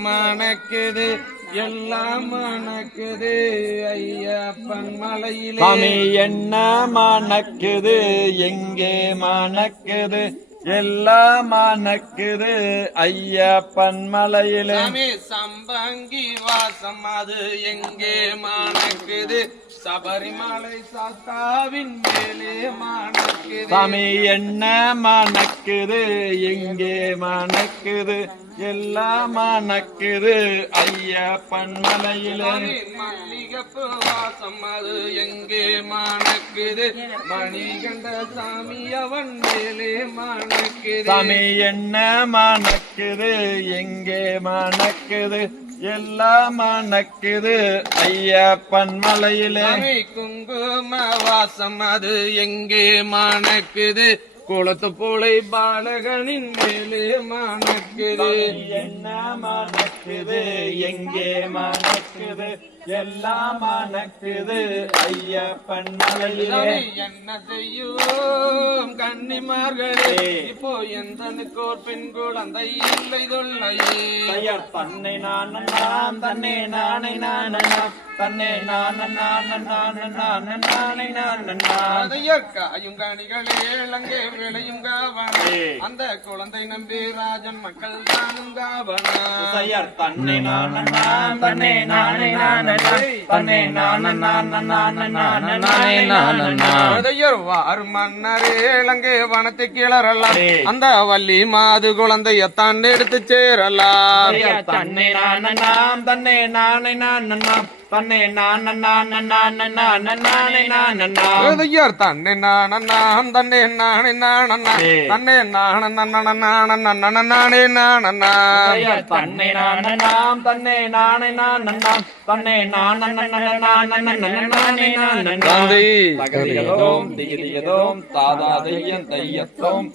மணக்குது எல்லாம் மணக்குது ஐயப்பன் மலையிலே சாமி என்ன மணக்குது எங்கே மணக்குது எல்லாம் மணக்குது ஐயப்பன் மலையிலே சாமி சம்பங்கி வாசம் அது எங்கே மணக்குது சபரிமலை சாஸ்தாவின் மேலே மணக்குது சாமி என்ன மணக்குது எங்கே மணக்குது எல்லாம் மணக்குது ஐயப்பன் மலையிலே மல்லிகப்பு வாசம் அது எங்கே மணக்குது மணிகண்ட சாமி அவன் மேலே மணக்குது சாமி என்ன மணக்குது எங்கே மணக்குது எல்லாம் மணக்குது ஐயப்பன் மலையிலே குங்கும வாசம் அது எங்கே மணக்குது குளத்து பூளை பாலகனின் மேலே மணக்குது என்ன மணக்குது எங்கே மணக்குது எல்லாம் மணக்குது ஐயப்பன் மலையிலே என்ன செய்யும் கன்னிமார்களே இப்போ எந்தனுக்கு ஒரு பெண் குழந்தை இல்லை தொல்லையே தன்னை நான் தன்னை நானை நான் தன்னை நான் நானை நான் காயும் கணிகளே இளங்கே விளையும் காவனா அந்த குழந்தை நம்பி ராஜன் மக்கள் தானும் காவனா தன்னை நான் தன்னை நானை நான் தன்னை நான் வாறு மன்னரே இளங்கே வனத்தை கிளறலாம் அந்த வள்ளி மாது குழந்தையத்தான் எடுத்து சேரலாம் தன்னை நான் தன்னை நானை நான் தன்னை நான் நானை நான் தன்னை நான் தன்னை நானே நான் தன்னை நான் நானே நான் தன்னை நான் தன்னை நானை நான் தன்னை நான் நானே நான் தந்தை தகதியதோம் திகிதியதோம் தாதா தையன் தையத்தோம்